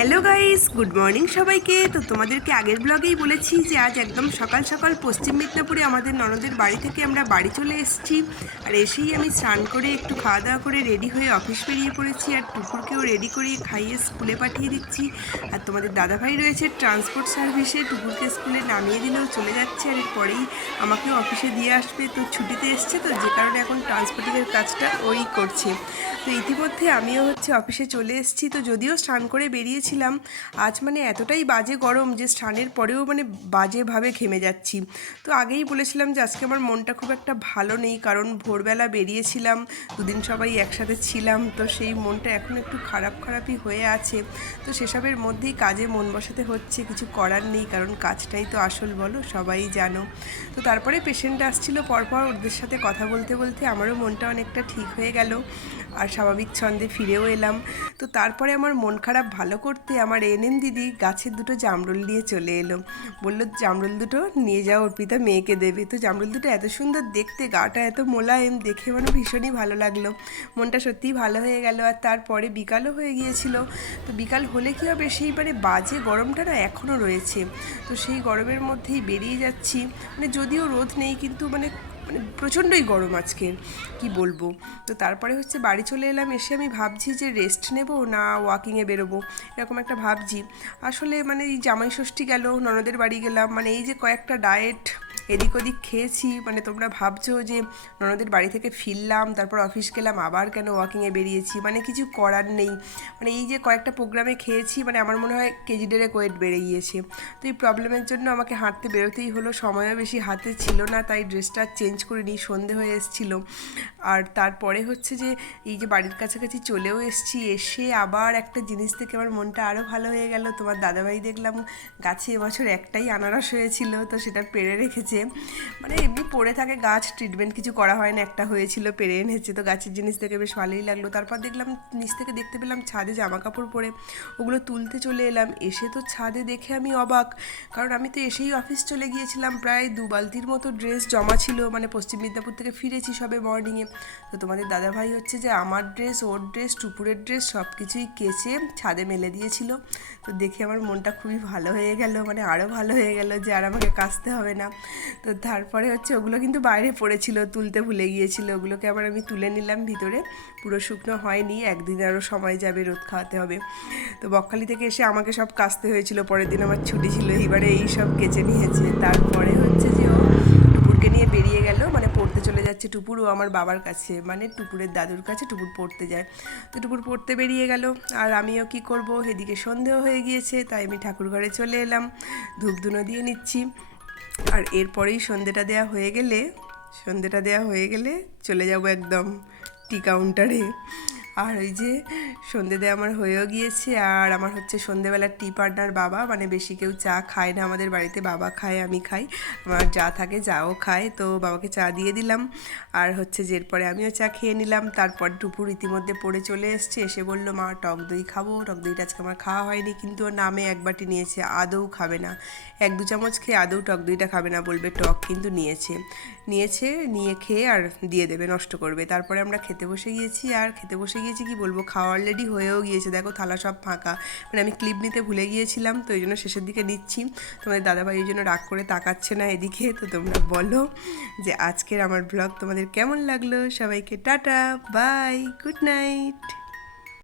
Hello guys, good morning সবাইকে। তো তোমাদেরকে আগের ব্লগেই বলেছি যে আজ একদম সকাল সকাল পশ্চিম মেদিনীপুরে আমাদের ননদের বাড়ি থেকে আমরা বাড়ি চলে এসেছি। আর এসেই আমি স্নান করে একটু খাওয়া দাওয়া করে রেডি হয়ে অফিস বেরিয়ে পড়েছি আর টুকুরকেও রেডি করে খাইয়ে স্কুলে পাঠিয়ে দিচ্ছি। আর তোমাদের দাদাভাই রয়েছে ট্রান্সপোর্ট সার্ভিসে টুকুরকে স্কুলে নামিয়ে দিলেও চলে যাচ্ছে আর এরপরেই আমাকেও অফিসে দিয়ে আসবে। তো ছুটিতে এসছে, তো যে কারণে এখন ট্রান্সপোর্টিংয়ের কাজটা ওই করছে। তো ইতিমধ্যে আমিও হচ্ছে অফিসে চলে এসেছি, তো যদিও স্নান করে বেরিয়েছিলাম আজ মানে এতটাই বাজে গরম যে স্নানের পরেও মানে বাজেভাবে ঘেমে যাচ্ছি। তো আগেই বলেছিলাম যে আজকে আমার মনটা খুব একটা ভালো নেই, কারণ ভোরবেলা বেরিয়েছিলাম, দুদিন সবাই একসাথে ছিলাম, তো সেই মনটা এখন একটু খারাপ খারাপই হয়ে আছে। তো সেসবের মধ্যেই কাজে মন বসাতে হচ্ছে, কিছু করার নেই, কারণ কাজটাই তো আসল বলো, সবাই জানো। তো তারপরে পেশেন্ট আসছিল, পরপর ওদের সাথে কথা বলতে বলতে আমারও মনটা অনেকটা ঠিক হয়ে গেল, আর স্বাভাবিক ছন্দে ফিরেও এলাম। তো তারপরে আমার মন খারাপ ভালো করতে আমার এনএম দিদি গাছের দুটো জামরুল নিয়ে চলে এলো। বলল, জামরুল দুটো নিয়ে যাও, অর্পিতা মেয়েকে দেবে। তো জামরুল দুটো এত সুন্দর দেখতে, গাটা এত মোলায়েম, দেখে মানে ভীষণই ভালো লাগল। মনটা সত্যিই ভালো হয়ে গেল। আর তারপরে বিকালও হয়ে গিয়েছিল। তো বিকাল হলে কি হবে? সেই মানে বাজে গরমটা না এখনও রয়েছে। তো সেই গরমের মধ্যেই বেরিয়ে যাচ্ছি। মানে যদিও রোদ নেই, কিন্তু মানে মানে প্রচণ্ডই গরম আজকে, কি বলব? তো তারপরে হচ্ছে বাড়ি চলে এলাম, এসে আমি ভাবছি যে রেস্ট নেব না ওয়াকিংয়ে বেরোবো, এরকম একটা ভাবছি। আসলে মানে এই জামাই ষষ্ঠী গেল, ননদের বাড়ি গেলাম মানে এই যে কয়েকটা ডায়েট এদিক ওদিক খেয়েছি মানে তোমরা ভাবছ যে ননদের বাড়ি থেকে ফিরলাম, তারপর অফিস গেলাম, আবার কেন ওয়াকিংয়ে বেরিয়েছি? মানে কিছু করার নেই। মানে এই যে কয়েকটা প্রোগ্রামে খেয়েছি মানে আমার মনে হয় কেজি ডেরেক ওয়েট বেড়ে গিয়েছে। তো এই প্রবলেমের জন্য আমাকে হাঁটতে বেরোতেই হলো, সময়ও বেশি হাতে ছিল না, তাই ড্রেসটা চেঞ্জ করে নিই, সন্ধে হয়ে এসেছিল। আর তারপরে হচ্ছে যে এই যে বাড়ির কাছাকাছি চলেও এসেছি, এসে আবার একটা জিনিস থেকে আমার মনটা আরও ভালো হয়ে গেল। তোমার দাদাভাই দেখলাম, গাছে এবছর একটাই আনারস হয়েছিল, তো সেটা পেরে রেখেছে। মানে এমনি পড়ে থাকে গাছ ট্রিটমেন্ট কিছু করা হয় না। একটা হয়েছিল, পেরে এনেছে, তো গাছের জিনিস দেখে বেশ ভালোই লাগল। তারপর দেখলাম, নিচ থেকে দেখতে পেলাম ছাদে জামা কাপড় পরে। ওগুলো তুলতে চলে এলাম। এসে তো ছাদে দেখে আমি অবাক। কারণ আমি তো এসেই অফিস চলে গিয়েছিলাম। প্রায় দু বালতির মতো ড্রেস জমা ছিল। মানে পশ্চিম মেদিনীপুর থেকে ফিরেছি সবে মর্নিংয়ে তো তোমাদের দাদাভাই হচ্ছে যে, আমার ড্রেস ওর ড্রেস টুপুরের ড্রেস সব কিছুই কেচে ছাদে মেলে দিয়েছিল। তো দেখে আমার মনটা খুবই ভালো হয়ে গেল। মানে আরও ভালো হয়ে গেল যে, আর আমাকে কাচতে হবে না। তো তারপরে হচ্ছে ওগুলো কিন্তু বাইরে পড়েছিল, তুলতে ভুলে গিয়েছিল। ওগুলোকে আবার আমি তুলে নিলাম ভিতরে। পুরো শুকনো হয়নি, একদিন আরও সময় যাবে রোদ খাওয়াতে হবে। তো বকখালি থেকে এসে আমাকে সব কাচতে হয়েছিল, পরের দিন আমার ছুটি ছিল। এইবারে এই সব কেচে নিয়েছে। তারপরে হচ্ছে যে ও টুপুরকে নিয়ে বেরিয়ে গেল। মানে পড়তে চলে যাচ্ছে টুপুর, ও আমার বাবার কাছে। মানে টুপুরের দাদুর কাছে টুপুর পড়তে যায়। তো টুপুর পড়তে বেরিয়ে গেল। আর আমিও কি করব? এদিকে সন্দেহ হয়ে গিয়েছে, তাই আমি ঠাকুর ঘরে চলে এলাম। ধূপধুনো দিয়ে নিচ্ছি। আর এরপরেই সন্ধেটা দেওয়া হয়ে গেলে, সন্ধেটা দেওয়া হয়ে গেলে চলে যাব একদম টি কাউন্টারে আর ওই যে সন্ধে দেওয়া আমার হয়েও গিয়েছে, আর আমার হচ্ছে সন্ধেবেলার টি পার্টনার বাবা মানে বেশি কেউ চা খায় না আমাদের বাড়িতে, বাবা খায়, আমি খাই। আমার যা থাকে যাও খায়, তো বাবাকে চা দিয়ে দিলাম। আর হচ্ছে যে এরপরে আমিও চা খেয়ে নিলাম। তারপর দুপুর ইতিমধ্যে পড়ে চলে এসছে, এসে বলল, মা, টক দই খাব। টক দইটা আজকে আমার খাওয়া হয়নি, কিন্তু নামে এক বাটি নিয়েছে, আদৌ খাবে না। এক দু চামচ খেয়ে আদৌ টক দইটা খাবে না বলবে, টক কিন্তু নিয়েছে। নিয়েছে, নিয়ে খেয়ে আর দিয়ে দেবে, নষ্ট করবে। তারপরে আমরা খেতে বসে গিয়েছি, আর খেতে বসে গিয়েছি, কি বলব? খাওয়া অলরেডি হয়েও গিয়েছে। দেখো, থালা সব ফাঁকা। মানে আমি ক্লিপ নিতে ভুলে গিয়েছিলাম, তো ওই জন্য শেষের দিকে নিচ্ছি। তোমাদের দাদাভাই ওই জন্য রাগ করে তাকাচ্ছে না এদিকে, তো তোমরা বলো যে আজকের আমার ব্লগ তোমাদের কেমন লাগল? সবাইকে টাটা বাই গুড নাইট